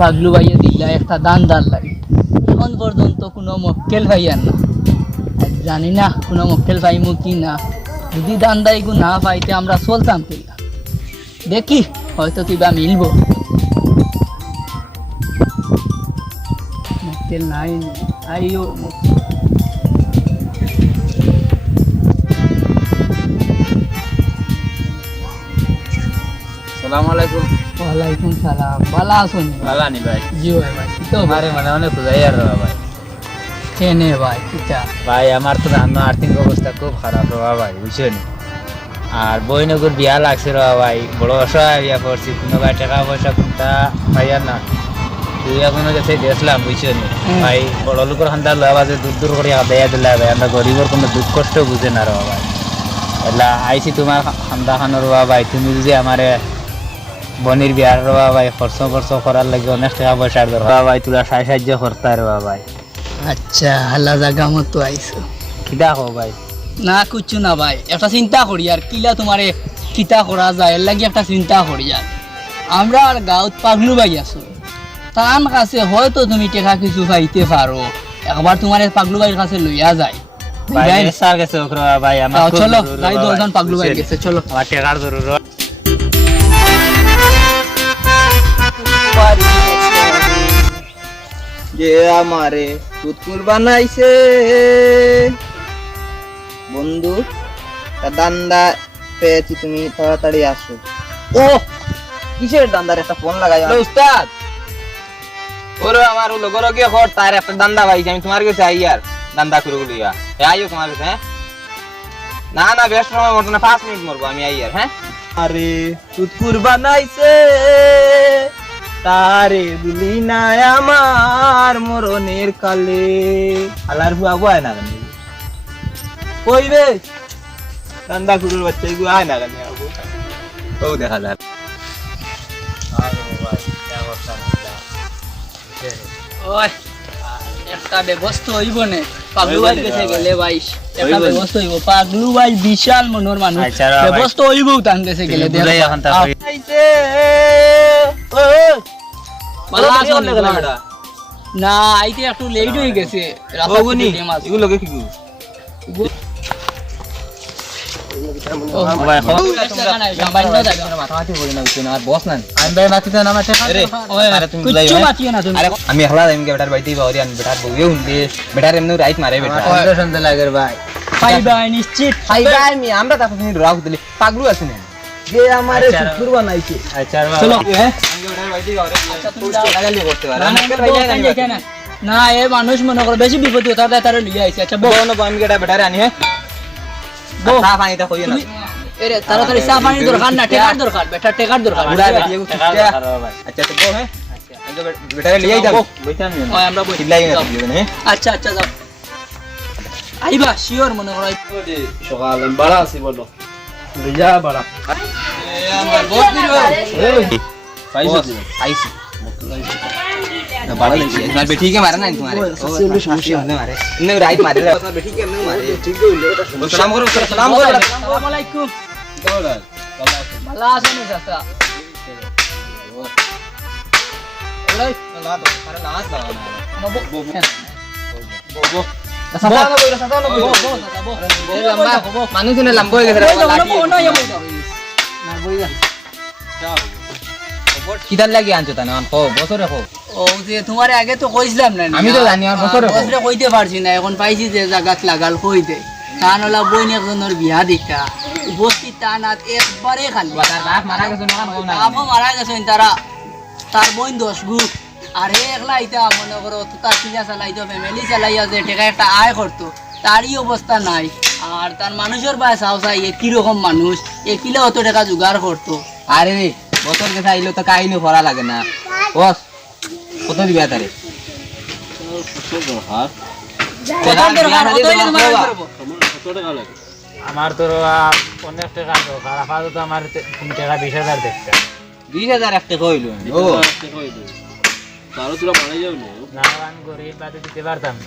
পাগলু ভাইয়া দিলা একটা দানদার লাগে, এখন পর্যন্ত কোনো মক্কেল ভাইয়ার না। আর জানি না কোনো মক্কেল পাইমু কি না। যদি দান্দাইগু না পাইতে আমরা চলতাম কিনা, দেখি হয়তো কিবা মিলবো। মক্কেল নাই, আইও সালাম আলাইকুম। ওয়ালাইকুম সালাম। ভালো আছেন? ভালো আনি ভাই। জি ভাই। তো আরে মানে অনেক খুঁজাই আর ভাই। কেনে ভাই কিটা? ভাই আমার তো আর্থিক অবস্থা খুব খারাপ রবা ভাই, বুঝছেন? আর বইনগর বিয়া লাগছে রবা ভাই, বড় অসহায় হইয়া পড়ছি, কোনো ভাই টাকা পয়সা কোনটা ভাইয়ার না। তুই এখন কাছে দেখলাম, বুঝছেন ভাই, বড় লোকের খান্দার লয়া বাজে দূর দূর করে দেয়া দিলা ভাই, আমরা গরিবের কোনো দুঃখ কষ্ট বুঝে না রবা ভাই। এলা আইছি তোমার খান্দা খানোর রবা ভাই, তুমি যদি আমারে বনির বিয়ার রবা ভাই খরচ করার লাগে অনেক টাকা পয়সার দরকার ভাই, তোরা সাহায্য করতে রবা ভাই। আচ্ছা, হালা জায়গা মতো আইছো। কিটা হো ভাই? না কুচ্ছু না ভাই, একটা চিন্তা করি আর কিলা তোমারে কিতা করা যায় এর লাগি একটা চিন্তা করি। আর আমরা আর গাঁৱত পাগলু ভাই আছো, তার কাছে হয়তো তুমি টেকা কিছু পাইতে পারো, একবার তোমার পাগলু ভাইয়ের কাছে লইয়া যায়। ভাই স্যার গেছে ওকরা ভাই, আমার চলো যাই, দশজন পাগলু ভাই গেছে, চলো। আমার টাকার জরুরত। যে আমারে কুকুর বানাইছে বন্ধু, দান্দা পেয়েছি, তুমি তাড়াতাড়ি আসো। ও কিসের দান্দার? একটা ফোন লাগাই। উস্তাদ ওরে আমার লগর গিয়ে খর তার একটা দান্দা ভাই, আমি তোমার কাছে আই আর দান্দা করে গুলিয়া আইও তোমার কাছে। হ্যাঁ না না, বেশ সময় মতো না, 5 মিনিট মরবো আমি আই আর। হ্যাঁ আরে কুকুর বানাইছে তারে দিলি না আমার মরণের কালে। আলার হুয়া গো আয় না কেন কই রে দান্দা কুকুর বাচ্চা এগুলো আয় না কেন? ও দেখা যায়। ওই একটা ব্যবস্থা হইব না, পাগলু ভাই গেছে গেলে ভাই একটা ব্যবস্থা হইব। পাগলু ভাই বিশাল মনের মানুষ, আচ্ছা রে ভাই। ব্যবস্থা হইব তান গেছে গেলে। বুঝাই এখন তা কই। আইছে ভালো আছো নি কেন ভাই? বেটা না আইতে একটু লেট হয়ে গেছে, রাস্তা ওগুনি দিয়ে মাছ। এগুলো কে কি গো ভাই খবর মাথামাতি করি না, বুঝছেন? আর বস না আমি ভাই মাটিতে নামা টাকা আরে আরে তুমি বুঝাই কুচ্ছু মাতিও না তুমি। আরে আমি একলা যাইম কে বেটার বাইতেই বাউরি আমি বেটার বউয়ে উনলে বেটার এমনি রাইট মারে বেটা আমার সন্দেহ লাগে ভাই। পাইবা নিশ্চিত খাইবা আমি আমরা তাকে তুমি রাখ দিলে পাগলু আছে না যে আমারে কুকুর বানাইছে। আচ্ছা চলো। হ্যাঁ আমি বেটার বাইতেই বাউরি লাগালি করতে পারে না, না, আমাকে বউ বাইরে কান জানি দেখে না। না এ মানুষ মনে করে বেশি বিপদ হতো, তার লিয়ে আইছে। আচ্ছা বউ বউ না আমি কেটা বেটারে আনি। হ্যাঁ বউ চা পানিটা কইও না তুমি এরে তাড়াতাড়ি চা পানি দরকার না, টেকার দরকার, বেটা টেকার দরকার। বুড়া বেটিয়ে গো টাকা চিৎকার। দরকার ভাই। আচ্ছা তো বউ। হ্যাঁ আমি তো বেটারে লিয়ে যাবো বইতাম না। ওই আমরা বই চিল্লাই না দিও না। আচ্ছা আচ্ছা যাও, আইবা শিওর মনে করো। সকাল বাড়া আছে বলো যা বাড়া আমার বহুত দিও পাইছো আইছি না বাড়া লাগছে তোমার বেটি কে মারে না তোমারে সমস্যা মারে না রাইট মারে তোমার বেটি কে এমনি মারে ঠিক হইলো এটা সালাম করো সালাম করো আসসালামু আলাইকুম। ভালো আছেন চাচা? ওলাই না তো আরে লাজ দাও না বউ বউ সাতানো কইরা সাতানো কইরা বউ চাচা বউ লম্বা মানুষ নে লম্বা হয়ে গেছে লাঠি না বই যা। কিদার লাগি আনছো তা না কো বছরে কো ও যে তোমারে আগে তো কইছিলাম না। আমি তো জানি, আমার বছরে কো। বছরে কইতে পারছি না, এখন পাইছি যে জায়গাত লাগাল কইতে। কারণ হলা বইন একজনের বিয়া দিতা উপস্থিত টানাত একবারে খালি। তার বাপ মারা গেছে না কেন না আপা মারা গেছেন তারা, তার বোন 10 গু। আর হে একলা ইতা মনে করো তো তার চিজা চালাইতো, ফ্যামিলি চালাইয়া যে টাকা একটা আয় করতো, তারই অবস্থা নাই। আর তার মানুষের পায়ে চাও চাই কিরকম মানুষ একিলে অত টাকা জোগাড় করতো। আরে বছর গেছে আইলো তো কাহিনী ভরা লাগে না বস কত দিবা তারে কত দরকার কত হইলে তোমার করবো? আমার তো অনেক টাকা দরকার, আপাতত আমার 20,000 দেখতে। 20,000 একটা কইলো ও তারও তোরা বাড়াই যাও না না আমি গরিব বাদে দিতে পারতাম না।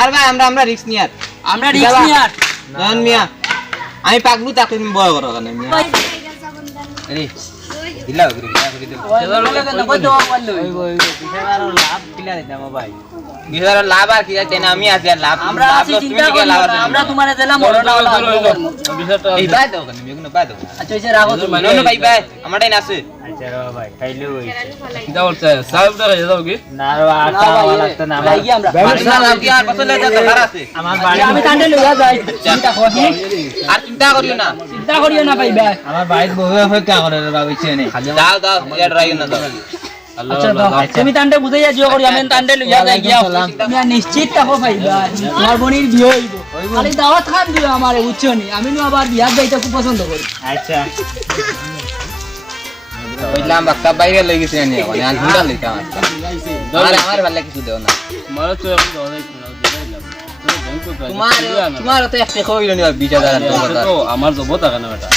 আর ভাই আমরা রিস্ক নিয়ে আর আমরা রিস্ক নিয়ে আর নন মিয়া আমি পাগলু তাকে তুমি বড় করো কেন মিয়া আরে দিলা করে বিয়া করে দেব লাভ কিলা দিতাম ভাই বিহার লাভ আর কি আছে না আমি আছি আর লাভ আমরা লাভ আছি তো তুমি চিন্তা কি করি লাভ না, আমরা তোমার জেলা মরনা এই বাই দাও কেন মেগুন বাই দাও আচ্ছা এসে রাখো তুমি নন ভাই ভাই আমারটাই না আছে আচ্ছা রে ভাই খাইলে হইছে কিতা বলছে সাহেবটা খাই যাও কি না রে আর খাওয়া লাগতো না আমার যাই আমরা না লাভ কি আর পছন্দ হইছে তো খারাপ আছে আমার বাড়ি আমি টান্ডে লইয়া যাই চিন্তা করি আর চিন্তা করিও না চিন্তা করিও না ভাই ভাই আমার বাড়িতে বহু অপেক্ষা করে রে বাবা ইচ্ছে নেই দাও দাও ইয়া ড্রাইভ না দাও আচ্ছা দাও তুমি টান্ডে বুঝাইয়া জিও করি আমি টান্ডে লইয়া যাই গিয়া তুমি আর নিশ্চিত থাকো ভাই ভাই তোমার বোনের বিয়ে হইব খালি দাওয়াত খান দিও আমারে বুঝছনি আমি নো আবার বিয়া যাইতে খুব পছন্দ করি আচ্ছা বুঝলাম বাক্কা বাইরে লই গেছি আমি এখন আর হুন্ডা লইতাম আরে আমার ভালো কিছু দেও না মারা তো এখন দাও নাই তোমার তোমার তো একটা কইলো নি 20000 তো আমার জব টাকা না বেটা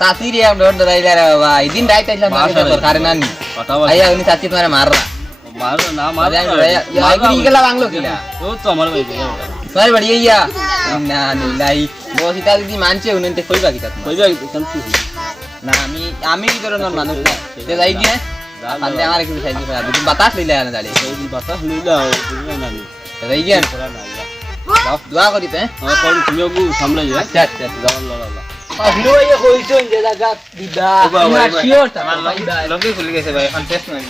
সাথী রে আমরা ডরাইলা রে বাবা এদিন রাইত আইলা মারতে দরকার না নি কথা আইয়া উনি সাথী তোমারে মাররা মার না মার আইগুলি গেলা বাংলো কিলা ও তো আমার ভাই তোমার বাড়ি আইয়া না নিলাই বসিতা যদি মানছে উনিতে কইবা কি তাত কইবা শান্তি না আমি কি ধরনের মানুষ না তে যাই গিয়ে আনতে আমার কিছু সাইজ করে দুটো বাতাস লইলা না দাঁড়িয়ে এই বাতাস লইলা বুঝলা না নি যাই গিয়ে করা না ইয়া দোয়া করিতে আমার কোন তুমি ওগু সামলাই যা আচ্ছা আচ্ছা যাও আল্লাহ পাগলু হইয়া কইছো ইন জায়গা দিদা না শিওর তা ভাই ভাই লগে খুলে গেছে ভাই এখন টেস্ট নাই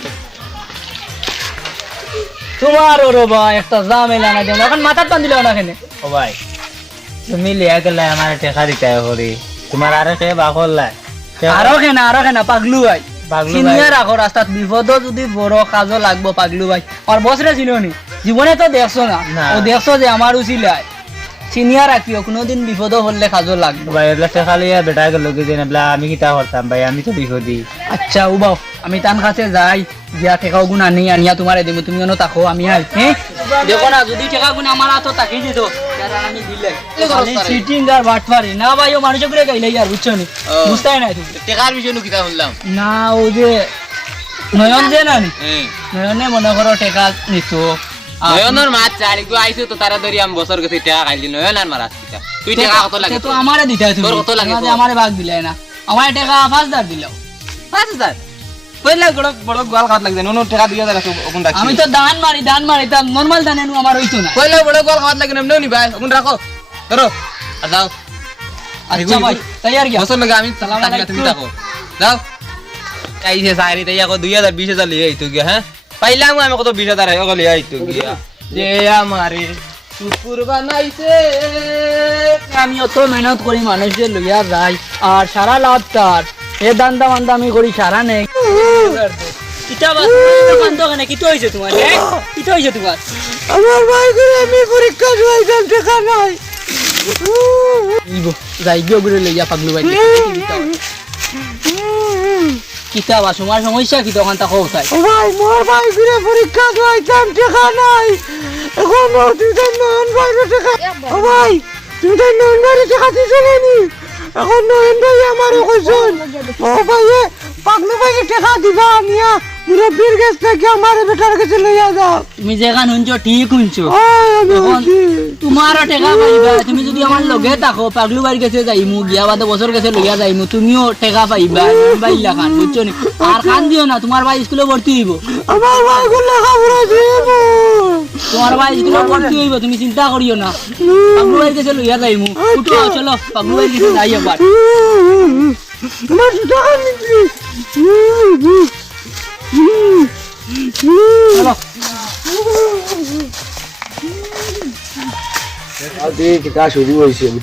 তোমার ওরে ভাই একটা ঝামেলা না যেন এখন মাথা টান দিলো না কেনে ও ভাই তুমি লিয়া গেলে আমার টাকা দিতে হরি তোমার আরে কে বাকল লাই আরো কেনা পাগলু ভাই পাগলু ভাই। চিনিয়া রাখো রাস্তাত বিপদ যদি বড় কাজও লাগবো পাগলু ভাই আর বসরে ছিল নি জীবনে তো দেখছো না না। ও দেখছো যে আমার উচিলাই চিনিয়া রাখিও কোনোদিন বিপদ হলে কাজও লাগবে ভাই এগুলা টাকা লিয়া বেটা গেল কি দেন বলা আমি কিতা করতাম ভাই আমি তো বিপদি আচ্ছা উবাও আমি তান কাছে যাই গিয়া টেকাও গুণ আনিয়া তোমারে দেবো তুমি কেন তাকো আমি আই হ্যাঁ দেখো না যদি টেকা গুণ আমার হাতও তাকি দিত আমি দিলে সিটিং আর বাটফারি না ভাই ও মানুষ করে গাইলে আর বুঝছো নি বুঝতাই না তুমি টেকার বিষয় নুকিতা শুনলাম না ও যে নয়ন যে না নি নয়নে মনে করো টেকা নিতো নয়নের মাছ চারি গো আইছো তো তারা ধরি আমি বছর গেছে টাকা খাইলি নয়ন আর মারাস কিটা তুই টাকা কত লাগে তো আমারে দিতে হয় তুমি তোর কত লাগে তোমাদের আমারে ভাগ দিলে না আমার টাকা 5000 দিলাও 5000 পয়লা বড় বড় গোয়াল খাত লাগে নন টাকা 2000 আছে ওখান রাখি আমি তো দান মারি তা নরমাল দান এনু আমার হইতো না পয়লা বড় গোয়াল খাত লাগে নম নি ভাই ওখান রাখো ধরো আর যাও আচ্ছা ভাই তৈয়ার গিয়া বছর লাগে আমি টাকা তুমি রাখো যাও আইছে সাইরি তাই কো 2000 20000 লিয়ে আইতো গিয়া হ্যাঁ পাইলাম আমি কত 20000 আইও লিয়ে আইতো গিয়া যে আমারে কুকুর বানাইছে আমি অত মেহনত করি মানুষদের লইয়া যাই আর সারা লাভ তার এ দান্দা মান্দা আমি করি সারা নেই কিতাব বন্ধ কেন কি তো হইছে তোমার কি তো হইছে তোমার আমার ভাই করে আমি পরীক্ষা দিলাম টাকা নাই যাই গিয়ে ঘুরে লইয়া পাগলু ভাই কিতাব তোমার সমস্যা কি তখন তা কোথায় ভাই মোর ভাই করে পরীক্ষা দিলাম টাকা নাই এখন তুই তো নন ভাই টাকা ও ভাই তুমি তো নন ভাই টাকা দিছ নি এখন নন ভাই আমারে কইছন ও ভাই পাগলু ভাই টাকা দিবা নিয়া মুরব্বির কাছ থেকে আমার বেটার কাছে লইয়া যাও তুমি যেখান হুনছো ঠিক হুনছো তোমারও টাকা পাইবা তুমি যদি আমার লগে থাকো পাগলু ভাইয়ের কাছে যাইমু গিয়া বাদে বছর কাছে লইয়া যাইমু তুমিও টাকা পাইবা বাইলা খান বুঝছো নি আর খান দিও না তোমার ভাই স্কুলে ভর্তি হইব আমার ভাই লেখাপড়া দিব তোমার ভাই স্কুলে ভর্তি হইব তুমি চিন্তা করিও না পাগলু ভাইয়ের কাছে লইয়া যাইমু উঠো চলো পাগলু ভাইয়ের কাছে যাই একবার তোমার টাকা নিচ্ছি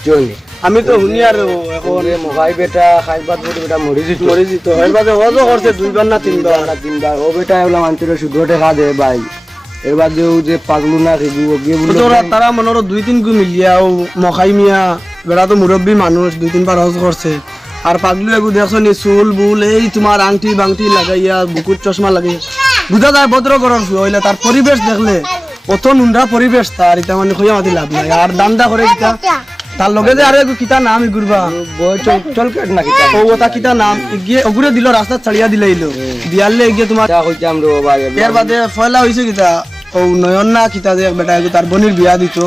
চলো আমি তো শুনি আৰু এখন মহাই বেটা খাইবাদ বেটা মৰি যিত হয় বাদে অজো করছে 2 বার না 3 বার ও বেটা এগুলা মানুষের শুদ্ধ টাকা দে ভাই এর বাদেও যে পাগলু না রেগু ওগে বলে তারা মনৰ 2-3 গু মিলিয়া ও মখাই মিয়া বেটা তো মুরব্বী মানুষ 2-3 বার হজ করছে আর পাগলু এগু দেখছো নি চুল বুল এই তোমার আংটি বাংটি লাগাইয়া বুকুর চশমা লাগাইয়া বুঝা যায় ভদ্র ঘরের হইলে তার পরিবেশ দেখলে অত নুন্ডা পরিবেশ তার এটা মানে খুঁজে মাতি লাভ নাই আর দান্দা করে কিতা তার লগে যে আরে কিতা নাম ঘুরবা চল কেট না কিতা ও ওটা কিতা নাম গিয়ে ওগুরে দিল রাস্তা ছাড়িয়া দিলাইলো দিয়ালে গিয়ে তোমার কইতাম রে ভাই এর বাদে ফয়লা হইছে কিতা ও নয়ন না কিতা যে বেটা তার বনির বিয়া দিত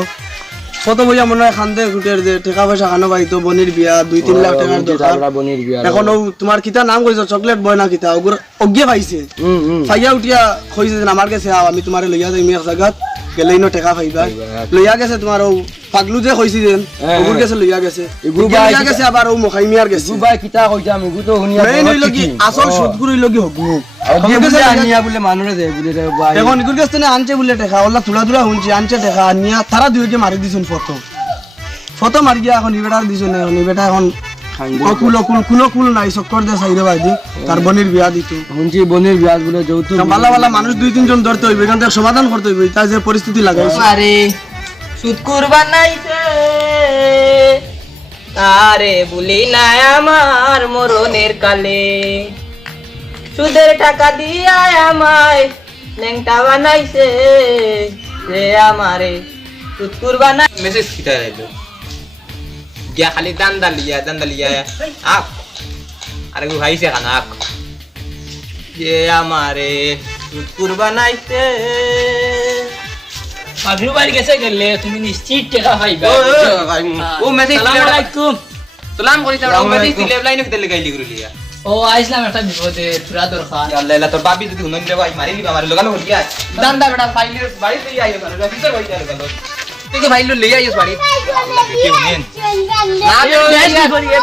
কত বইয়া মনে হয় খান্দে ঘুটের যে টাকা পয়সা খানো ভাই তো বনির বিয়া 2-3 লাখ টাকার দরকার বনির বিয়া এখন ও তোমার কিতা নাম কইছো চকলেট বয় না কিতা ওগুর অজ্ঞে পাইছে ফাইয়া উঠিয়া কইছে যে আমার কাছে আও আমি তোমারে লইয়া যাই এক জায়গাত গেলে ইনো টাকা পাইবা লইয়া গেছে তোমার ও পাগলু যে কইছি যেন ওগুর কাছে লইয়া গেছে এগুর লইয়া গেছে আবার ও মখাই মিয়ার গেছে ভাই কিতা কইতা আমি তো শুনিয়া মেইন হইলো কি আসল সুদগুর হইলো কি হগু অগে বুঝে আনিয়া বলে মানুরে দে বলে রে ভাই এখন এগুর কাছে না আনছে বলে টাকা ওলা তুলা তুলা হুনছি আনছে টাকা নিয়া তারা দুইকে মারি দিছুন ফটো মারি গিয়া এখন ইবেটার দিছুন এখন ইবেটা এখন অকুল কোনো কুল নাই চক্কর দিয়ে চাইরে ভাই দি তার বনির বিয়া দিত শুনছি বনির বিয়া বলে যৌতুক ভালো ভালো মানুষ 2-3 জন ধরতে হইবে এখান থেকে সমাধান করতে হইবে তাই যে পরিস্থিতি লাগাইছে আরে সুদ কুরবান নাইছে আরে বলি না আমার মরণের কালে সুদের টাকা দিয়া আমায় লেংটা বানাইছে যে আমারে সুদ কুরবান মেসেজ কিটা আইলো গিয়া খালি দান্দা লিয়া আক আরে গো ভাইছে খানা আক যে আমারে সুদ কুরবান আইছে পাগলু বাড়ি গেছে গেলে তুমি নিশ্চিত টাকা পাইবা ও মেসেজ আসসালামু আলাইকুম সালাম করিতা ও মেসেজ দিলে লাইন কিতে গাইলি গুলিয়া ও আইসলাম একটা বিপদে পুরা দরকার আল্লাহ আল্লাহ তোর বাবি যদি হুনন রে ভাই মারি লিবা মারি লগালো গিয়া দান্দা বেটা ফাইল বাড়ি লই আইও কেন ভিতর হই যায় গেল তুই কি ফাইল লই আইস বাড়ি কি হুনেন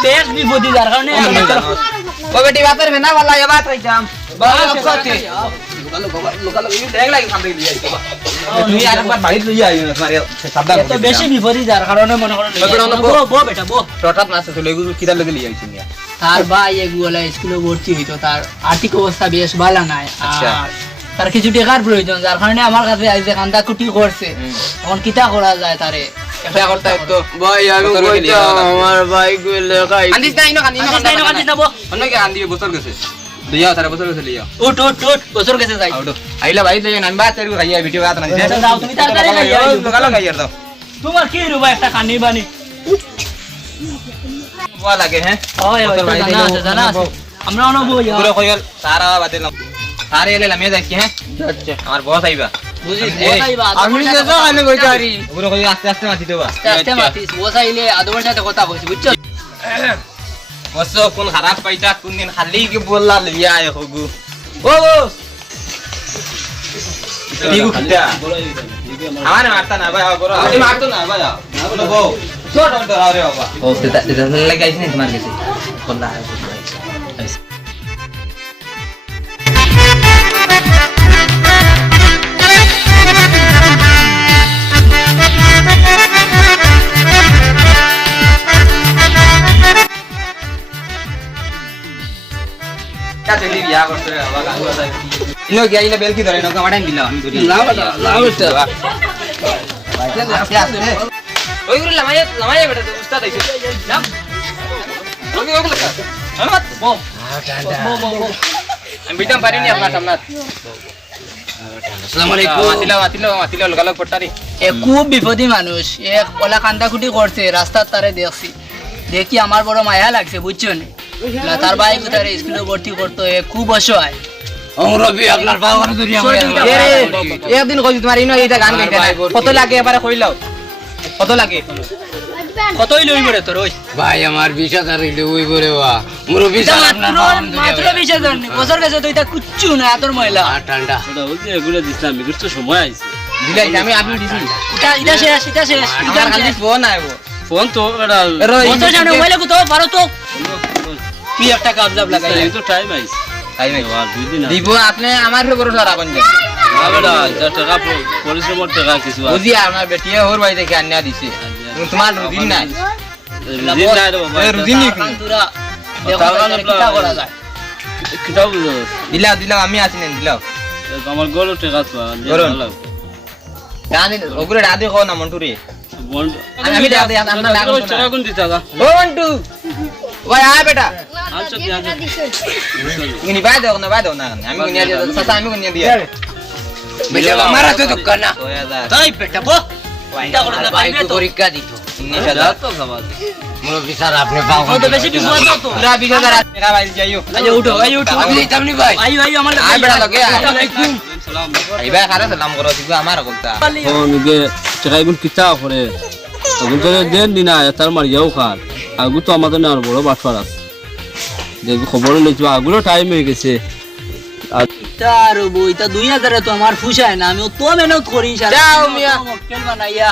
বেশ বিপদে যার কারণে ও বেটি বাতের মেনা वाला ये बात কইতাম বাবা কতে লোকাল দেখ লাগি সামনে লই আইস তুমি আরেকবার বাড়ি লই আইও মারি সাবধান এত বেশি বিপদে যার কারণে মনে করো বো বেটা বো হঠাৎ না আসলে এগুলো কিদার লগে লই আইছি মিয়া তার ভাই এগুলা স্কুলে ভর্তি হইতো তার আর্থিক অবস্থা বেশ ভালো নাই আর তার কিছু টাকার প্রয়োজন যার কারণে আমার কাছে আইছে কান্দা কুটি করছে এখন কিতা করা যায় তারে এটা করতে তো ভাই আমি কইতাম আমার ভাই কইলে খাই আন্দিস না ইনো কান্দিস না বো অন্য কি আন্দি বছর গেছে লিয়া তারা বছর গেছে লিয়া উঠ বছর গেছে যাই আউটো আইলা ভাই লই নাম বাত করি গাইয়া ভিডিও গাত না যাও তুমি তাড়াতাড়ি গাইয়া লোকাল গাইয়া দাও তোমার কি রুবা একটা কানি বানি ওয়া লাগে হ্যাঁ ওই জানা আছে আমরা অন বই পুরো কইল সারা বাদেলাম সারে এলে লামিয়া যাইছি হ্যাঁ আচ্ছা আমার বস আইবা বুঝি আমি যে জানি কইতারি পুরো কই আস্তে আস্তে মাটি দেবা আস্তে মাতিস বসাইলে আধ ঘন্টাতে কথা কইছি বুঝছো বস কোন খারাপ পাইতা কোন দিন খালি কি বললা লিয়া আয় হগু ও লিগু কিটা আমার মারতা না ভাই করো আমি মারতো না ভাই বলো বউ ছোট ছোট আরে বাবা ও সেটা লাগাইছ না তোমার কাছে কোনটা বিয়া করতে ইনো গিয়া ইলা বেল কি ধরে নকা মাটাই দিলাম আমি ধরি ওই গুলো লামাই বেটা তো উস্তাদ আইছে নাম ওকে ওকে লাগা হামাত বো আমি বিটাম পারিনি আপনার সামনে আসসালামু আলাইকুম মাতিলা লগালগ পড়তারি এ খুব বিপদী মানুষ এ ওলা কান্দাকুটি করছে রাস্তার তারে দেখছি দেখি আমার বড় মায়া লাগছে বুঝছো না তার ভাই কোথায় স্কুলে ভর্তি করতো এ খুব অসহায় আপনার পাওয়ার ধরি একদিন কইছি তোমার ইনো এইটা গান গাইতে না কত লাগে এবারে কইলাও কত লাগে কতই লই পড়ে তোর ওই ভাই আমার 20000 হইলে ওই করে বা মোর 20000 মাত্র 20000 বছর গেছে তো এটা কুচ্চু না তোর মহিলা ঠান্ডা ওটা ওই যে এগুলো দিছিলাম এগুলো তো সময় আইছে দিলাই আমি আপনি দিছি এটা শেষ আমার খালি ফোন আইবো ফোন তো এটা বছর সামনে মোবাইলে কত পারো তো কি একটা কাবজাব লাগাই এই তো টাইম আইছে তাই নাই আর 2 দিন দিব আপনি আমার উপর লড়া কোন যায় না বেটা যা টাকা পরিশ্রমের টাকা কিছু আছে বুঝি আমার বেটিয়ে ওর বাড়ি থেকে আনিয়া দিছে তোমার রুদিন নাই দিন নাই রে বাবা রুদিন নি কান্তুরা দেখো কিটা করা যায় কিতাব বুঝো দিলাও আমি আসি নেন দিলাও আমার গরু টাকা তো গরু? জানি ওগুলো রাধে কো না মন্টুরে আমি রাধে আপনার লাগো টাকা কোন দিতা দা ও মন্টু ওই আয় বেটা আচ্ছা দিয়া ইনি বাই দাও না আমি কোনিয়া দিয়ে সাসা আমি কোনিয়া দিয়ে বেটা আমারা তো দোকান না 6000 তাই পেটা বো কিটা করে না ভাই পাইবে তো পরীক্ষা দিত 19000 তো খাওয়া মোর বিচার আপনি পাও ও তো বেশি বিপদ দাও তো পুরা 20000 টাকা বাইরে যাইও আইও উঠো আমি দিতামনি ভাই আইও আমার আয় বেটা লগে আয় আলাইকুম সালাম আইবা খারা সালাম করো দিগো আমার বলতা ও নিগে টাকা কোন কিতা করে তখন তো দেন দিন আয় তার মারিয়াও খার আগু তো আমাদের না বড় বাটফার আছে যে খবর লইছো আগুলো টাইম হয়ে গেছে তার বইটা 2000 তো আমার ফুসায় না আমি তো মেহনত করি যাও মিয়া। মক্কেল বানাইয়া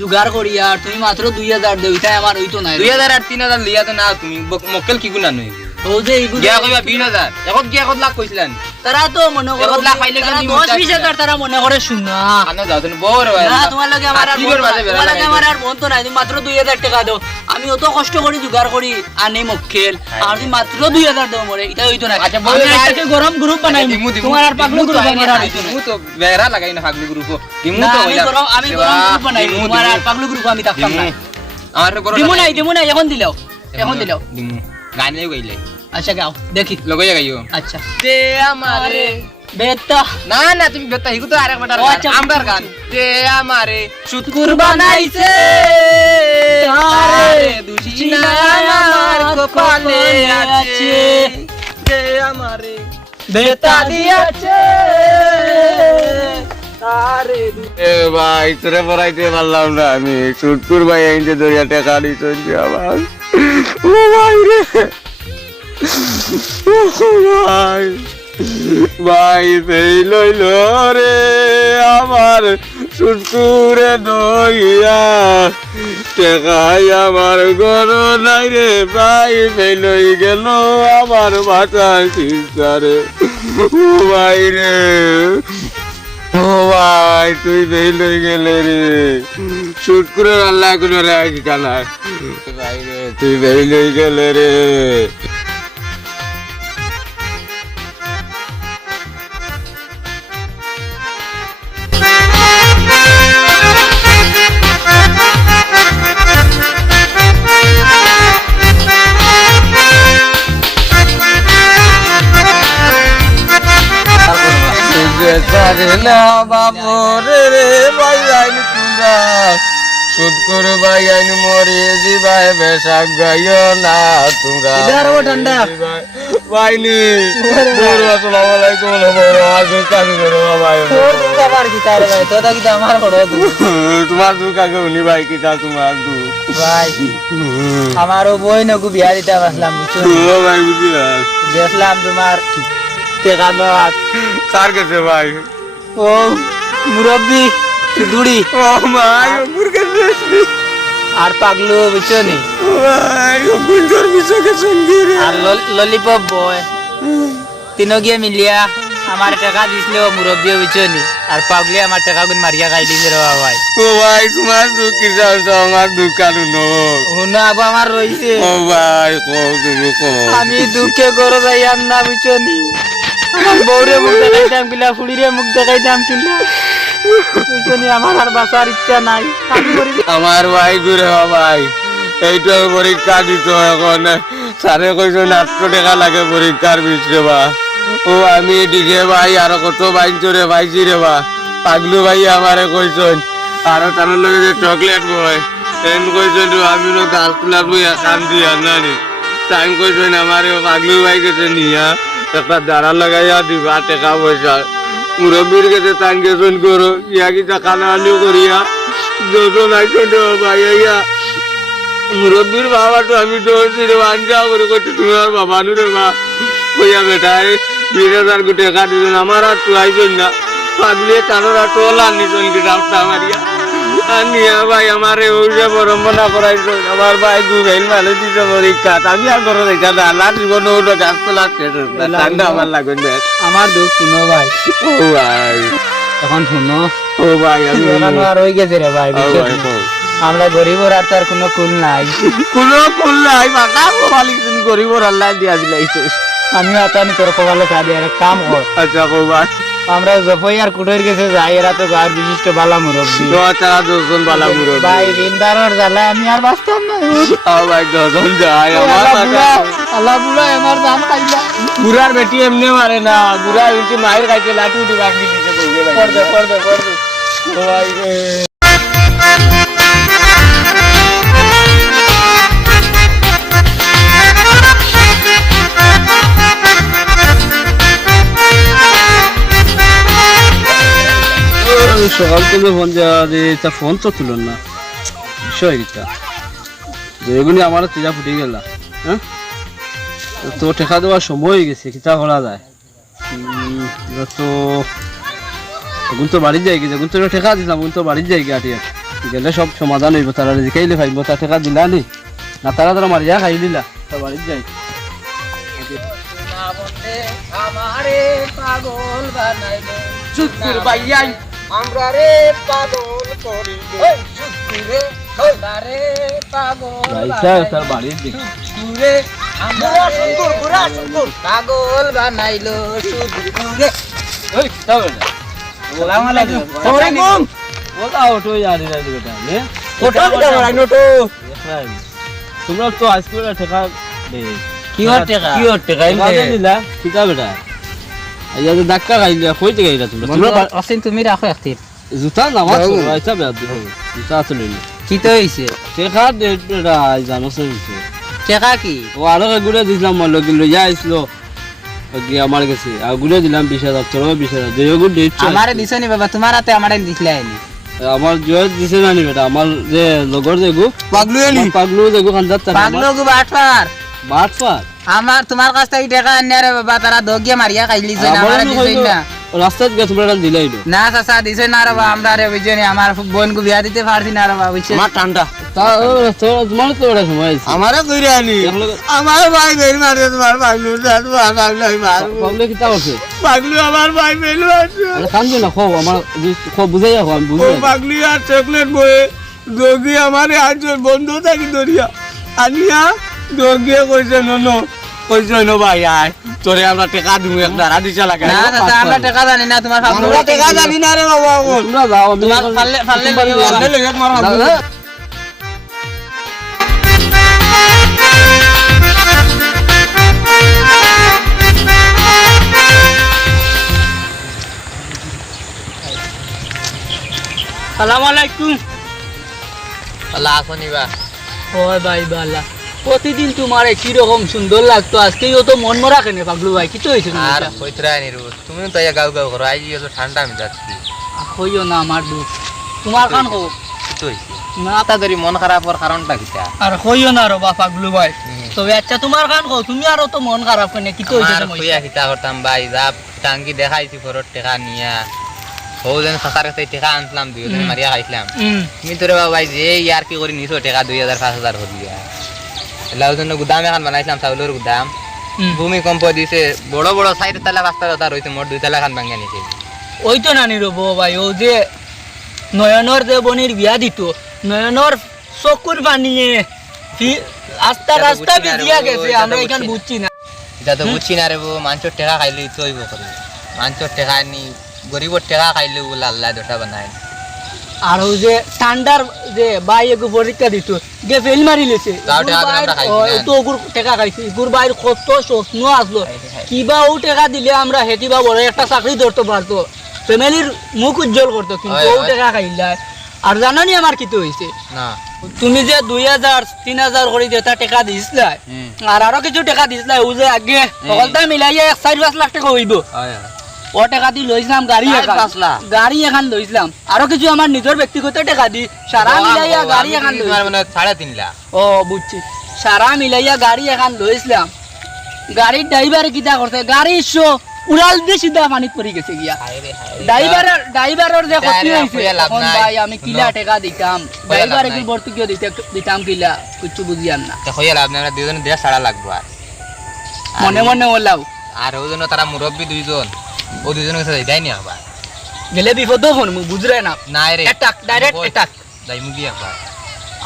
জুগাড় করি আর তুমি মাত্র 2000 দেও এটা আমার হইতো না 2000 আর 3000 লিয়া তো না তুমি মক্কেল কি গুণা নই ও যে এইগুলো গিয়া কইবা 20000 এখন গিয়া কত লাখ কইছিলেন তারা তো মনে করে এক লাখ পাইলে তারা কিন্তু 10-20 তারা মনে করে শূন্য আনো যাও তুমি বড় ভাই না তোমার লাগে আমার আর হাতির মাঝে বেড়া তোমার লাগে লাগাই আমার আর মন তো নাই তুমি মাত্র 2000 টাকা দাও আমি অত কষ্ট করি জুগাড় করি আর নেই মক্কেল আর তুমি মাত্র 2000 দাও মরে এটা হইতো না আচ্ছা, আমি বলো, একটাকে গরম গ্রুপ বানাই দিমু, দিমু, তোমার আর পাগলু দিমু তো গ্রুপ আইনি আমার আর হাই, হইতো না দিমু তো বেড়া লাগাই না পাগলি গ্রুপ দিমু না, তো আমি গরম গ্রুপ বানাই দিমু, তোমার আর দিমু। পাগলু গ্রুপ আমি থাকতাম না আমার বড় দিমু নাই এখন দিলাও এখন দিলাও দিমু গানে গাইলে আচ্ছা গাও দেখি লগইয়া গাইও আচ্ছা দে আমারে বেতা না না তুমি বেতা হিগু তো আরেক বেটার ও, আচ্ছা, আমরার গান দে আমারে শুকুর বানাইছে আরে দুষি না আমার কপালে আছে দে আমারে বেতা দিয়াছে এ ভাই তোরে পড়াইতে পারলাম না আমি সুটকুর ভাই আইনতে দরিয়া টেকা দিচ্ছি আমার ও ভাই রে ও ভাই ভাই সেই লইল রে আমার সুটকুরে দইয়া টেকাই আমার গর নাই রে ভাই সেই লই গেল আমার মাথা চিন্তারে ও ভাই রে ও ভাই তুই বেল হয়ে গেলে রে শুট করে আল্লাহ করে রাখি কানা ভাই রে তুই বেল হয়ে গেলে রে না বাপরে রে ভাই আইন তোমরা শুট করে ভাই আইন মরে জি ভাই বেশাক গাইও না তোমরা ঠান্ডা ভাইনি বড় আসসালামু আলাইকুম বড় আগে কাজ করো ভাই আবার কি তার ভাই তোটা কি আমার বড় তোমার দুঃখ আগে উনি ভাই কি তা তোমার দুঃখ ভাই আমারও বই নকু বিয়া দিতে আসলাম বুঝছো ও ভাই বুঝি দেখলাম তোমার টেকা কার কাছে ভাই ও মুরব্বি দুড়ি ও ভাই মুরগে আর পাগলু বুঝছো নি ভাই গুঞ্জর বিশকে সঙ্গী রে আর ললিপপ বয় তিনো গিয়ে মিলিয়া আমার টাকা দিছিল মুরব্বি বুঝছো নি আর পাগলি আমার টাকা গুন মারিয়া খাই দিছে রে ভাই ও ভাই তোমার দুঃখ কি জানো আমার দুঃখ কারণ হুনা আবার আমার রইছে ও ভাই কো তুমি কো আমি দুঃখে করে যাইয়াম না বুঝছো নি আমার বউরে মুখ দেখাইতাম কিলা ফুড়িরে মুখ দেখাইতাম কিলা বুঝছো নি আমার আর বাঁচার ইচ্ছা নাই আমি করি আমার ভাই ঘুরে ভাই এইটা পরীক্ষা দিত এখন স্যারে কইছো 800 টাকা লাগে পরীক্ষার বিষ রে বা ও আমি এদিকে ভাই আর কত বাইন চরে পাইছি রে বা পাগলু ভাই আমারে কইছন আর তার লগে যে চকলেট বয় এন কইছন আমি নো গাছ তুলার বইয়া কাম দিয়া নানি টাইম কইছন আমারে পাগলু ভাই কাছে নিয়া একটা দাঁড়া লাগাইয়া দিবা টাকা পয়সা মুরব্বীর কাছে টাঙ্গেছন করো ইয়া কি টাকা আনিও করিয়া দুজন আইছন ভাই আইয়া মুরব্বীর বাবা তো আমি দৌড়ছি রে আনজা করে করছি তোমার বাবা নু রে মা কইয়া বেটা 20,000 কোটি টাকা দিলেন আমার আর তো আইছন না পাগলে কারোর আর টোলা নিছন কি রাস্তা মারিয়া আর নিয়া ভাই আমারে ওই যে বরম্বনা করাইছো আমার ভাই গুগল মালে দিতে পরীক্ষা আমি আর করো দেখা না আল্লাহ জীবন ওটা গাছ তোলা ঠান্ডা আমার লাগবে না আমার দুঃখ শুনো ভাই ও ভাই এখন শুনো ও ভাই আমি এখন আর হয়ে গেছে রে ভাই ও বুঝছো ভাই নি? আমরা গরিবর আর তার কোনো কুল নাই কোনো কুল নাই মাথা মালিক গরিব আল্লাহ দিয়া দিলাইছো আমি আতানি তোর কপালে সাদি আর কাম কর আচ্ছা কো ভাই আমরা জফই আর কুটের গেছে যাই এরা তো গার বিশিষ্ট বালা মুরব্বি তো তারা দুজন বালা মুরব্বী ভাই রিন্দারর জ্বালা আমি আর বাঁচতাম না ও ভাই দুজন যায় আমার আল্লাহ বুড়া আমার দাম খাইলা বুড়ার বেটি এমনি মারে না বুড়া উঠে মায়ের খাইতে লাঠি উঠে বাকি দিতে বলবে ভাই পড়বে ও ভাই রে সকাল থেকে ফোন দেওয়া যে তা ফোন তো তুলুন না বিষয় এটা এগুলি আমার চিরা ফুটে গেল হ্যাঁ তো টেকা দেওয়ার সময় হয়ে গেছে কিতা করা যায় তো এখন তো বাড়ির যাই গেছে এখন তো টেকা দিলাম এখন তো বাড়ির যাই আটিয়া গেলে সব সমাধান হইব তারা জিকাইলে ভাইব তা টেকা দিলা নি না তারা তারা মারিয়া খাই দিলা তা বাড়ির যাই আমারে পাগল বানাইলো চুকুর ভাইয়াই আমরা রে পাগল করিল চুকুরে আমারে পাগল রাইসা তার বাড়ির দিক চুকুরে আমরা সুন্দর পাগল বানাইলো চুকুরে ওই কিতা বেটা আসসালামু আলাইকুম ওয়ালাইকুম ওটা ওটো ইয়ারি রাইদি বেটা নে ওটা কিটা বড়াই নটো তোমরা তো আজকে টেকা দে কি ওর টাকা দিলা কিতা বেটা আইয়া তো ধাক্কা খাইলা কইতে গাইলা তোমরা অসিন তুমি রাখো একটি জুতা নামাজ আইতা বেয়া দিও জুতা আসলে কি তো হইছে টেকা দে বেটা জানো সইছে টাকা কি ও আরো গুড়ে দিলাম মল গিলো ইয়া আইছিল ওকে আমার কাছে আর গুড়ে দিলাম 20000 তোর 20000 দুই গুড় দিছ আমারে দিছনি বাবা তোমার হাতে আমারে দিছলাইনি আমার জয় দিছে না নি বেটা আমার যে লগর দেগু পাগলু এলি পাগলু দেগু খানজাত পাগলো গো বাটপার বাটফার আমার তোমার কাছ থেকে টাকা আনিয়া রে বাবা তারা দগিয়ে মারিয়া খাইলি জয় না আমারে দিছই না রাস্তাত গে তোমরা দিলাইলো না চাচা দিছই না রে বাবা আমরা রে বুঝনি আমার বোন কো বিয়া দিতে পারছি না রে বাবা বুঝছ আমার ঠান্ডা তা তোমার তো ওটা সময় আছে আমারে কইরে আনি আমার ভাই বের মারে তোমার পাগলু তোমার পাগলু মার পাগলু কিতা আছে পাগলু আমার ভাই বেলু আছে আরে কান্দো না খো আমার খো বুঝাই যাও আমি ও বুঝাই পাগলু আর চকলেট বয়ে দগি আমারে আজ বন্ধ থাকি দরিয়া আনিয়া দগিয়ে কইছে ননো কইছে নো ভাই আয় তোরে আমরা টাকা দিমু একটা রাদিছা লাগা না চাচা আমরা টাকা জানি না তোমার পাগলো আমরা টাকা জানি না রে বাবা তোমরা যাও আমি তোমার ফাললে ফাললে আলে লেগে মারা সালাম আলাইকুম আল্লাহ আসনিবা ওই ভাই বালা প্রতিদিন তোমার কি রকম সুন্দর লাগতো আজকেও তো মন মরা কেনে পাগলু ভাই কি তো হয়েছে আর কইতরাই নিরু তুমি তো ইয়া গাও গাও করো আই তো ঠান্ডা আমি যাচ্ছি হইও না আমার দুঃখ তোমার কান কো কি তো হইছে না তা ধরি মন খারাপ হওয়ার কারণটা কিটা আর হইও না রবা পাগলু ভাই তবে আচ্ছা তোমার কান কো তুমি আরো তো মন খারাপ কেনে কি তো হয়েছে আমার কইয়া কিতা করতাম ভাই যা টাঙ্কি দেখাইছি ফরত টাকা নিয়া হৌজন সাসার কাছে টাকা আনলাম 2000 মারিয়া খাইছিলাম তুমি তোরে বাবা ভাই যে ইয়ার কি করি নিছো টাকা 2000 5000 হলিয়া লাউজন গুদাম এখন বানাইছিলাম চাউলের গুদাম ভূমিকম্প দিছে বড় বড় সাইড তালা রাস্তা রাস্তা রইছে মোট 2 তালা খান ভাঙা নিছে ওই তো নানি রব ভাই ও যে নয়নর যে বনির বিয়া দিত নয়নর চকুর বানিয়ে রাস্তা রাস্তা বিদিয়া গেছে আমরা এখান বুঝছি না এটা তো বুঝছি না রে বো মাঞ্চর টাকা খাইলে তো হইব করে মাঞ্চর টাকা নি গরিবর টাকা খাইলে বলে আল্লাহ দোটা বানায় আর ওই যে ঠান্ডার যে বাই এগু পরীক্ষা দিত গে ফেল মারি লেছে তাও টাকা তো আমরা খাইছি না। তো ওগুর টাকা খাইছি গুর বাইর কত স্বপ্ন আসলো কিবা ও টাকা দিলে আমরা হেটিবা বড় একটা চাকরি ধরতে পারতো ফ্যামিলির মুখ উজ্জ্বল করতো কিন্তু ও টাকা খাইলা আর জানো নি আমার কিতো হইছে না তুমি যে 2000 3000 করে যেটা টাকা দিছিলা আর আরো কিছু টাকা দিছিলা ও যে আগে সকলটা মিলাইয়া 4-5 লাখ টাকা হইব ও টাকা দি লইছিলাম গাড়ি এখন লইছিলাম আরো কিছু আমার নিজের ব্যক্তিগত টাকা দি সারা মিলাইয়া গাড়ি এখন তোমার মানে 3.5 লাখ ও বুঝছি সারা মিলাইয়া গাড়ি এখন লইছিলাম গাড়ির ড্রাইভারে কিটা করতে গাড়ি উড়াল দিয়ে সিধা পানিত পড়ে গেছে গিয়া ড্রাইভারের যে ক্ষতি হয়েছে এখন ভাই আমি কিলা টাকা দিতাম ড্রাইভারে কি ভর্তুকিও দিতাম কিলা কিছু বুঝিয়াম না তো হইয়া লাভ নাই আমরা দুজন দেশ ছাড়া লাগবো আর মনে মনে ওলাও আর ওজন তারা মুরব্বী দুইজন ও দুজনের কাছে যাই নি আবার গেলে বিপদ ফোন মুখ বুঝরে না না রে অ্যাটাক ডাইরেক্ট অ্যাটাক যাই মুগি একবার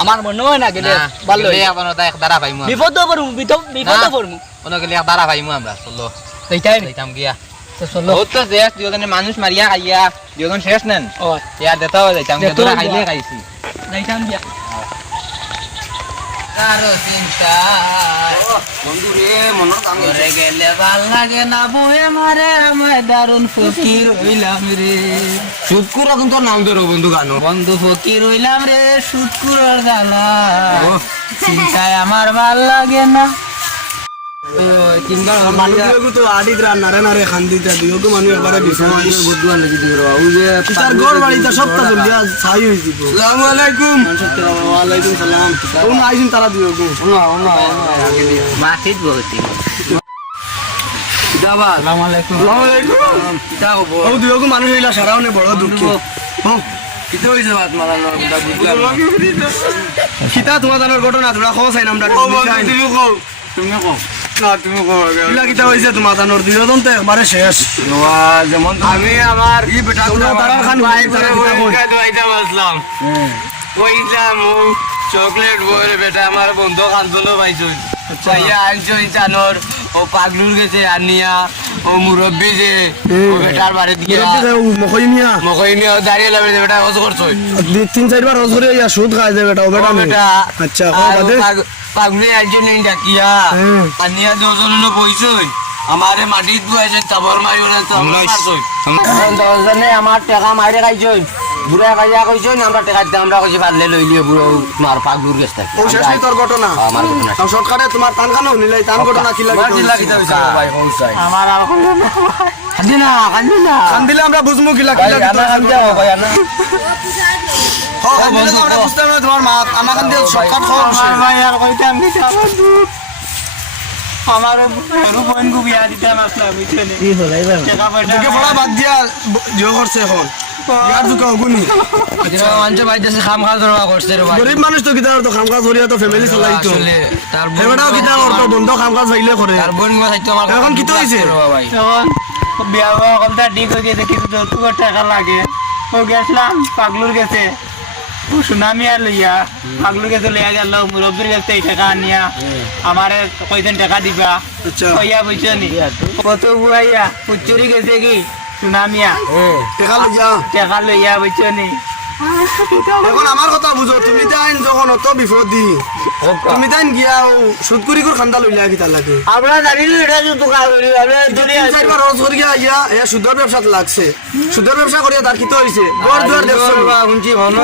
আমার মনে হয় না গেলে ভালো গেলে এখন ওটা এক দ্বারা পাইমু বিপদ পড়মু বিপদ পড়মু ওনো গেলে এক দ্বারা পাইমু আমরা চলো সেইটাই যাইতাম গিয়া তো চলো ও তো শেষ দুজনে মানুষ মারিয়া খাইয়া দুজন শেষ নেন ও ইয়ার দেতাও যাইতাম গিয়া তোরা খাইলে খাইছি যাইতাম দিয়া কারো চিন্তা বন্ধু রে মন কাম করে গেলে ভাল লাগে না বয়ে মারে আমি দারুণ ফকির হইলাম রে শুকুর এখন তোর নাম ধরো বন্ধু গানো বন্ধু ফকির হইলাম রে সুৎকুরের গালা চিন্তায় আমার ভাল লাগে না মানুষ তো আড়ি নারে নারে খান্দিতে দিও মানুষ একবারে তার ঘর বাড়িতে সবটা জলদিয়া ছাই হয়ে যাব। আসসালামু আলাইকুম। ওয়ালাইকুম সালাম। কোন আইছেন তারা দিও গো মাটিত বলতি দিও গো মানুষ হইলা সারাওনে বড় দুঃখ কিতা তোমার জানার ঘটনা তোরা খাওয়া চাই না আমরা কিতা হয়েছে তোমার জানোর দুজন তো একবারে শেষ যেমন আমি আমার চকলেট বই বেটা আমার বন্ধু কান্দলো পাইছো আনছো জানোর ও পাগলুর গেছে আনিয়া ও মুরব্বী যে বেটার বাড়ি দিয়ে মকইমিয়া দাঁড়িয়ে লাগবে বেটা রোজ করছো 3-4 বার রোজ করে সুদ খায় যে বেটা ও বেটা বেটা আচ্ছা পাগলি একজন ডাকিয়া আনিয়া দুজন বইছই আমারে মাটিত বুয়াইছে তাবর মারিও না দশজনে আমার টাকা মাইরে খাইছই বুড়া খাইয়া কইছই আমরা টাকা দিতে আমরা কইছি পারলে লই লিও বুড়ো তোমার পাগলুর গেছে ও শেষই তোর ঘটনা আমার ঘটনা শর্টকাটে তোমার টান খানো নিলাই টান ঘটনা কিলা কিলা হইছে ভাই হইছে আমার আর কান্দিনা কান্দিলে আমরা বুঝমু কিলা কিলা আমরা কান্দা ভাই না আমরা বুঝতাম না তোমার মা আমার কান্দে শর্টকাট খাওয়া ভাই আর কইতাম কি আমার দুধ আমার বোন গু বিয়া দিতে আসলা বুঝছেন কি হলাই ভাই টাকা পয়সা দেখে পড়া বাদ দিয়া জিও করছে এখন ইয়ার দুকা গুনি আচ্ছা আনছে ভাই দেশে খাম খা ধরবা করছে রে ভাই গরিব মানুষ তো কিতা তো কাম কাজ করিয়া তো ফ্যামিলি চালাই তো আসলে তার এবারও কিতা ওর তো বন্ধ কাম কাজ হইলে করে তার বোন গো থাকতো আমার এখন কিতা হইছে ভাই এখন বিয়া হওয়া কথা ঠিক হয়ে গেছে কিন্তু যৌতুক টাকা লাগে ও গেছলাম পাগলুর গেছে ও সুনামি আর লইয়া পাগলুর গেছে লইয়া গেল মুরব্বীর গেছে এই টাকা আনিয়া আমারে কয়দিন টাকা দিবা আচ্ছা কইয়া বুঝছনি কত বুয়াইয়া পুচুরি গেছে কি সুনামিয়া টাকা লইয়া টাকা লইয়া বুঝছনি এখন আমার কথা বুঝো তুমি তাইন যখন অত বিপদি তুমি তাইন গিয়া সুদ করি করে খান্দা লইলা কিতা লাগে আমরা জানিলি এটা যৌতুক করি আমরা দুনিয়া চারবার রোজ করিয়া ইয়া এ সুদের ব্যবসাতে লাগছে সুদের ব্যবসা করিয়া তার কিতা হইছে গড় দুয়ার দেখছো শুনছি ঘন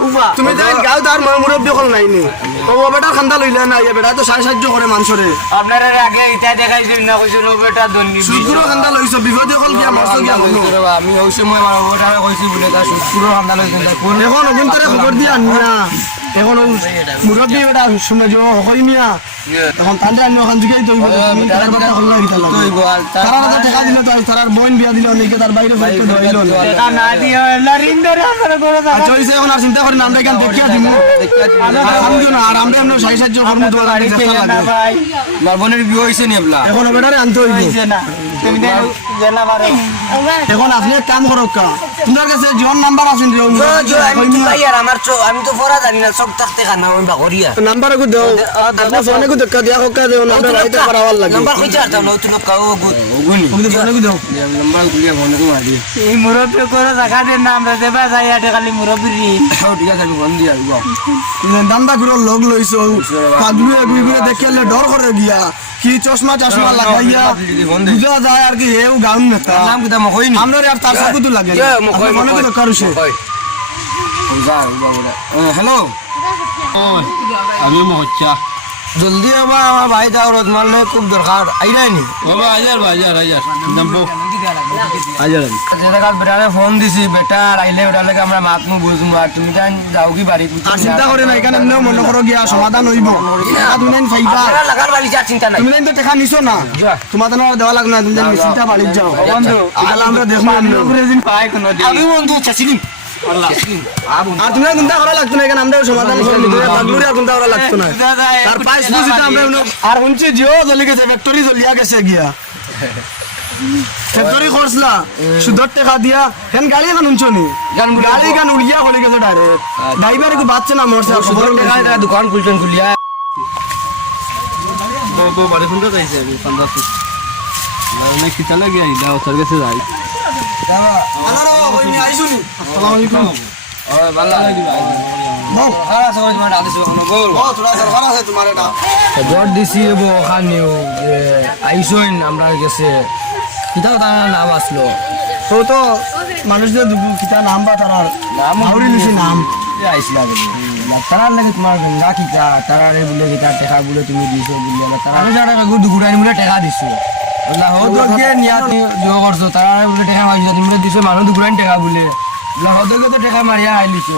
কুবা তুমি তাইন গাও তার মুরব্বী হল নাই নি ও বেটা খান্দা লইলা না ইয়া বেটা তো সাহায্য করে মানুষরে আপনারা আগে এটা দেখাইছেন না কইছিল বেটা দন্নি সুদগুলো খান্দা লইছো বিপদে হল গিয়া মরছো গিয়া হলো আমি ওই সময় আমার ওটা কইছি বলে তার সুদপুরো হামলা লইছেন এখন অগুন্তরে খবর দিয়া না এখন মুরব্বী বেটা শুনে যে হই মিয়া এখন তান্ডে আনি ওখান থেকে তো তার বাটা হল না কিতা লাগে তারা তো টাকা দিলে তো তার বোন বিয়া দিল নাকি তার বাইরে ফাইতে ধইলো টাকা না দিও লারিন ধরে আমার করে আচ্ছা হইছে এখন আর চিন্তা করেন আমরা কেন দেখিয়া দিমু আমজো না আর আমরা এমন সাহায্য করব তো গাড়ি পেলে না ভাই বাবনের বিয়ে হইছে নি এবলা এখন বেটারে আনতে হইছে না তুমি জানা পারো এখন আপনি এক কাম করো কা তোমার কাছে জন নাম্বার আছে নি আমি তো ভাই আর আমার আমি তো পড়া জানি না সব থাকতে কানা আমি বাগরিয়া নাম্বার কো দাও আপনি ফোনে কো দেখা দিয়া হোক দেও নাম্বার রাইতে করাবার লাগে নাম্বার কই চারটা নতুন কাও গুনি তুমি ফোনে কো দাও নাম্বার গুলিয়া ফোনে কো মারি এই মুরব্বি করে দেখা দে নাম দেবা যাই আটে খালি মুরব্বি ঠিক আছে আমি ফোন দিয়া দিব তুমি দান্দা করে লগ লইছো পাগলু এগুই করে দেখলে ডর করে গিয়া কি চশমা চশমা লাগাইয়া বুঝা যায় আর কি হেউ গাউন নেতা নাম কিতা মকই নি আমরা আর তার সাথে তো লাগে মনে করে কারুছে হ্যালো আমি মহচ্চা জলদি আবার আমার ভাই দাওরত মারলে খুব দরকার আইরানি বাবা হাজার নাম্বো যেটা বেটারে ফোন দিছি বেটা আইলে বেটা লাগে আমরা মাতমু বুঝমু আর তুমি জান যাও কি বাড়ি আর চিন্তা করে না এখানে এমনিও মনে করো গিয়া সমাধান হইব তুমি নেন ফাইবা লাগার বালি যা চিন্তা নাই তুমি নেন তো টাকা নিছো না তোমার তো দেওয়া লাগবে না তুমি জান চিন্তা বাড়ি যাও বন্ধু আলা আমরা দেখবো প্রেজেন্ট পাই কোন আমি বন্ধু চাচিলিম আর তুমি চিন্তা করা লাগতো না এখানে আমরা সমাধান করে নিতে পাগলুরি আর চিন্তা করা লাগতো না তার পাইস বুঝিতে আমরা আর হুনছে জিও জ্বলি গেছে ফ্যাক্টরি জ্বলিয়া গেছে গিয়া ফ্যাক্টরি খরচলা সুদর টাকা দিয়া হেন গাড়ি এখন উঞ্চ নি গাড়ি গান উড়িয়া হলে গেছে ডাইরেক্ট ড্রাইভার কো বাচ্চা না মরছে খবর টাকা দোকান খুলছেন খুলিয়া বাড়ি ফোন করে আইছে আমি সন্ধ্যাতে মানে কিতা লাগে আইদা ওর কাছে যাই আনারো ওই নি আইছুনি আসসালামু আলাইকুম ও ভালো লাগি ভাই বাও খারাপ সময় মানে আদেশ কোনো গোল ও তোরা দরকার আছে তোমার এটা জোর দিছি বো ওখানেও যে আইসইন আমরা গেছে কিতা তার নাম আসলো তো মানুষদের কিতা নাম বা তার নাম হাউরি লিছি নাম আইসলা তারার লাগে তোমার গঙ্গা কিতা তারারে বলে কিতা টেকা বলে তুমি দিছো বলে তারা আমি যারা দুগুড়ানি বলে টেকা দিছো আল্লাহ হদকে নিয়াতি জো করছো তারারে বলে টেকা মাইছো তুমি দিছো মানুষ দুগুড়ানি টেকা বলে আল্লাহ হদকে তো টেকা মারিয়া আইলিছো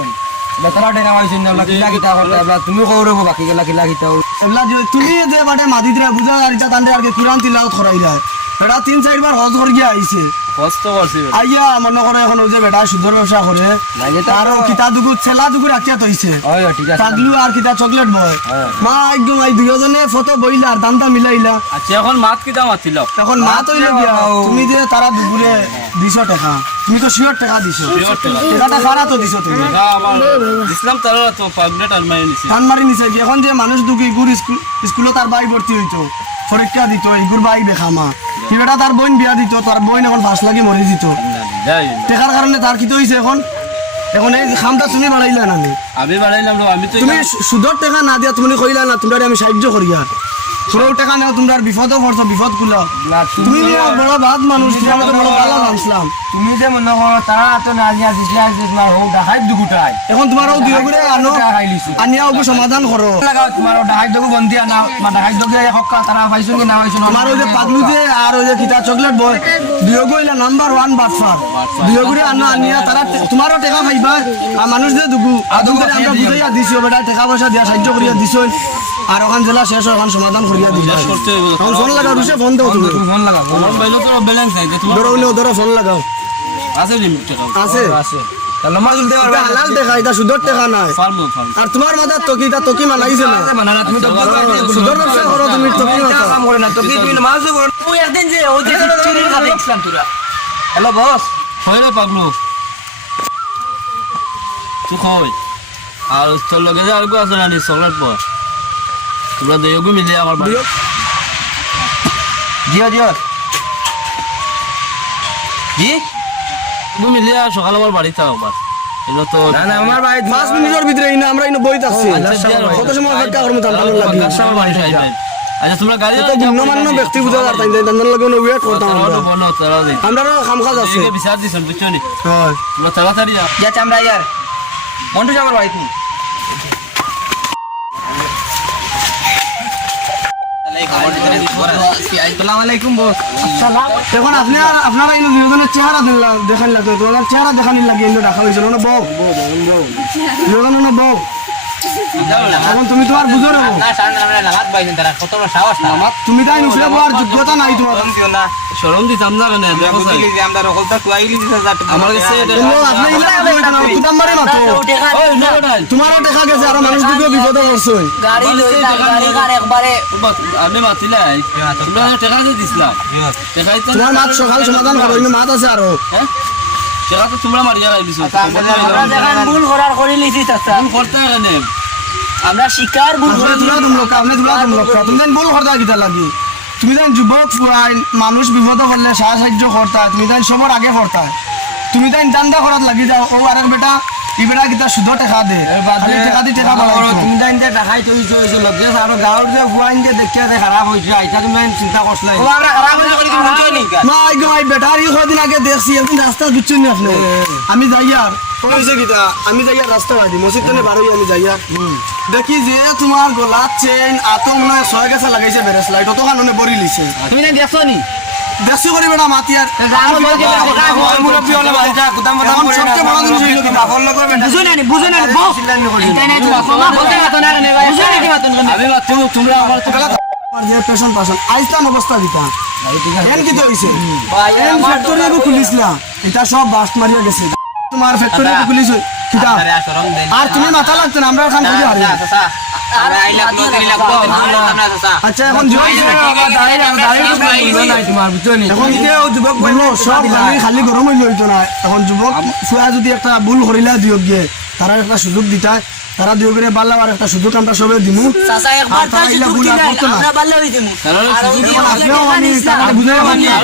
তারা টেকা মাইছো না আল্লাহ কিলা কিতা করতে আল্লাহ তুমি কওরবো বাকি গেলা কিলা কিতা আল্লাহ তুমি যে বাটে মাদিদরা বুঝা আর এটা তান্ডে আর কুরআন তিলাওয়াত করাইলা এটা 3-4 বার হজ করে গিয়া আইছে কষ্ট করছি আইয়া মনে করে এখন ওই যে বেটা সুন্দর ব্যবসা করে তারও কিতা দুগু ছেলা দুগু রাখিয়া তৈছে পাগলু আর কিতা চকলেট বয় মা একদম এই দুজনে ফটো বইলা আর দামটা মিলাইলা আচ্ছা এখন মাত কিতা মাতিল এখন মা তৈলে গিয়া তুমি যে তারা দুপুরে 200 টাকা তুমি তো শিওর টাকা দিছো টাকাটা খারা তো দিছো তুমি ইসলাম তারা তো পাগনেট আর মাই নিছি ধান মারি নিছে কি এখন যে মানুষ দুগু ইগুর স্কুলে তার ভাই ভর্তি হইতো পরীক্ষা দিত ইগুর ভাই বেখামা কি বেটা তার বোন বিয়া দিত তার বোন এখন ফাঁস লাগি মরে দিত টেকার কারণে তার কি তো হইছে এখন এখন এই খামটা তুমি বাড়াইলা না আমি বাড়াইলাম আমি তো তুমি সুদর টাকা না দিয়া তুমি কইলা না তোমরা আমি সাহায্য করিয়া ছোট টাকা নেও তোমরা বিপদও পড়ছো বিপদ কুলা তুমি বড় বাদ মানুষ তোমার তো বড় ভালো জানছিলাম তুমি যে মনে করো তারা তো না দিয়া দিছিলা যে তোমার হোক ডাকাই দুগুটাই এখন তোমার ও দুই করে আনো আনিয়া ওকে সমাধান করো লাগাও তোমার ডাকাই দুগু বন্দি আনা মা ডাকাই দুগু হক্কা তারা পাইছো কি না পাইছো তোমার ওই যে পাগলু যে আর ওই যে কিতা চকলেট বয় দুই কইলা নাম্বার 1 বাটফার দুই করে আনা আনিয়া তারা তোমারও টাকা পাইবা আর মানুষ যে দুগু আদম করে আমরা বুঝাইয়া দিছো বেটা টাকা পয়সা দিয়া সাহায্য করিয়া দিছো আর ওখান জেলা শেষ ওখান সমাধান করিয়া দিবা এখন ফোন লাগাও রুশে ফোন দাও তুমি ফোন লাগাও আমার বাইলো তো ব্যালেন্স নাই তোমার ধরো ফোন লাগাও আছে লিমিট টাকা আছে তাহলে মাল দিতে পারবে হালাল টাকা এটা সুদর টাকা নাই ফার্ম আর তোমার মাথার তকি মানাইছে না মানালা তুমি তো সুদর ব্যবসা করো তুমি তকি কাম করে না তকি তুমি মাছ করো ওই একদিন যে ও যে চুরির কাছে দেখছিলাম তোরা হ্যালো বস হইরে পাগলু তুই কই আর তোর লগে যে আরেকটু আছে না চকলেট পর তোমরা দুইগু মিলে আমার বাড়ি জিও জি তুমি মিলে সকাল আমার বাড়ি থাকো বাস এটা তো না আমার ভাই 5 মিনিটের ভিতরে ইনা আমরা ইনো বইত আছি কত সময় অপেক্ষা করব তার ভালো লাগে আমার বাড়ি আইবেন আচ্ছা তোমরা গাড়ি তো গুণমান্য ব্যক্তি বুঝা আর তাই দান্দন লাগে না ওয়েট করতাম আমরা বলো তারা দেই আমরা কাম কাজ আছে এদিকে বিচার দিছেন বুঝছো নি হ্যাঁ তোমরা তাড়াতাড়ি যাও যা চামড়া ইয়ার মন্টু যাবার ভাই তুমি আসসালামু আলাইকুম বস এখন আপনারা ইনো দুজনের চেহারা দেখান লাগে তোমার চেহারা দেখানি লাগে ইনো রাখা হয়েছিল না বউ দুজন না বউ এখন তুমি তো আর বুঝো না না সামনে আমরা নামাজ পাইছেন তারা কত বড় সাহস না তুমি তাই নিছিলে বউ আর যোগ্যতা নাই তোমার শরম দিতাম না কেন দেখো স্যার আমরা রকলটা টুয়াইলি দিছে আমার কাছে আপনি ইলা কিতাম মারে মাতো ওই নটাই তোমারও দেখা গেছে আর মানুষ দিকে বিপদে পড়ছে গাড়ি লইলা গাড়ি কার একবারে আমি মাতিলাই তোমরা টাকা দিয়ে দিছিলাম টাকাই তো তোমার মাত সকাল সমাধান করো ইনো মাত আছে আরো হ্যাঁ টাকা তো তোমরা মারিয়া গাইলিছো আমরা দেখান ভুল করার করে লিছি চাচা তুমি করতে কেন আমরা শিকার ভুল করে আপনি তুমি ভুল করতে কিতা লাগি তুমি দেন যুবক মানুষ বিপদ করলে সাহায্য করতা তুমি দেন সবার আগে করতা তুমি দেন দান্দা করাত লাগি যাও ও আরেক বেটা ই বেটা কিতা সুদ টাকা দে টাকা দি টাকা বাড়াও তুমি দেন দেখাই তৈছো লগে আর গাঁৱৰ যে ফুয়াইন যে দেখিয়া খারাপ হইছে আইতা তুমি চিন্তা করছলাই ও আমরা খারাপ করে কি বুঝছো নি না গো ভাই বেটার ই কদিন আগে দেখছি একদিন রাস্তা বুঝছেন না আপনি আমি যাইয়ার কইছে কিতা আমি যাইয়ার রাস্তা বাদি মসজিদ তনে বার হই আমি যাইয়ার দেখি যে তোমার গলার চেইন আতো মনে হয় 6 গেছে লাগাইছে বেরেস লাইট তো কারণে বড়ি লিছে তুমি না দেখছো নি বেশি করি বেটা মাতিয়ার মুরব্বী হলে ভাইটা কুতাম বাদাম করে না সবচেয়ে বড় জিনিস হইলো কি বাফর লগর বেটা বুঝো না বস এখানে তো ক্ষমা বলতে না না রে ভাই বুঝো না কি মাতুন আমি মাত্র তোমরা আমার তো আর যে পেশন আইতাম অবস্থা দিতা এন কি তো হইছে এন ফ্যাক্টরি কো খুলিসলা এটা সব বাস্ট মারিয়া গেছে তোমার ফ্যাক্টরি কো খুলিছ কিটা আর তুমি মাথা লাগতে না আমরা খান করি হারি আমরা আইলা ক্লোজ করি লাগবো আমরা চাচা আচ্ছা এখন জয় নাই তোমার বুঝছো নি এখন যে যুবক বললো সব খালি গরম হইল হইতো না এখন যুবক ফুয়া যদি একটা ভুল করিলা দিয়ক গিয়ে তারা একটা সুযোগ দিতা তারা দিও করে বাল্লা আর একটা সুযোগ আমরা সবে দিমু চাচা একবার তা সুযোগ দিনা আমরা বাল্লা হই দিমু আর ওই যে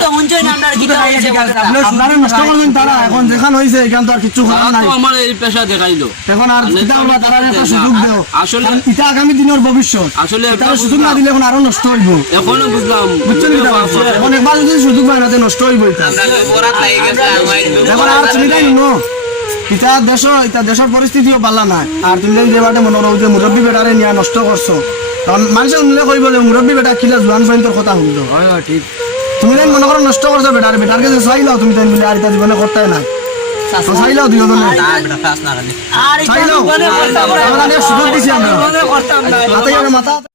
তো হুনছই না আমরা কি আপনারা নষ্ট করবেন তারা এখন যেখান হইছে এখান তো আর কিছু করার নাই আমার এই পেশা দেখাইলো এখন আর কিতা আমরা তারা একটা সুযোগ দেও আসলে এটা আগামী দিনের ভবিষ্যৎ আসলে তারা সুযোগ না দিলে এখন আরো নষ্ট হইব এখনো বুঝলাম বুঝছেন কিতা এখন একবার যদি সুযোগ পায় না নষ্ট হইব এটা আমরা বরাত লাগি গেছে আর মাইল এখন আর চিন্তাই নো এটা দেশের পরিস্থিতিও ভালো না আর তুমি যে বাটে মনে করো যে মুরব্বী বেটারে নিয়ে নষ্ট করছো কারণ মানুষে শুনলে কই বলে মুরব্বী বেটা কিলা জোয়ান ফাইন তোর কথা শুনলো ঠিক তুমি যেন মনে করো নষ্ট করছো বেটারে বেটারকে যে চাইলাও তুমি তাই মিলে আর এটা জীবনে করতে নাই তো চাইলাও দিও না আর এটা জীবনে করতাম না আমরা সুযোগ দিছি আমরা জীবনে করতাম না মাথায় মাথা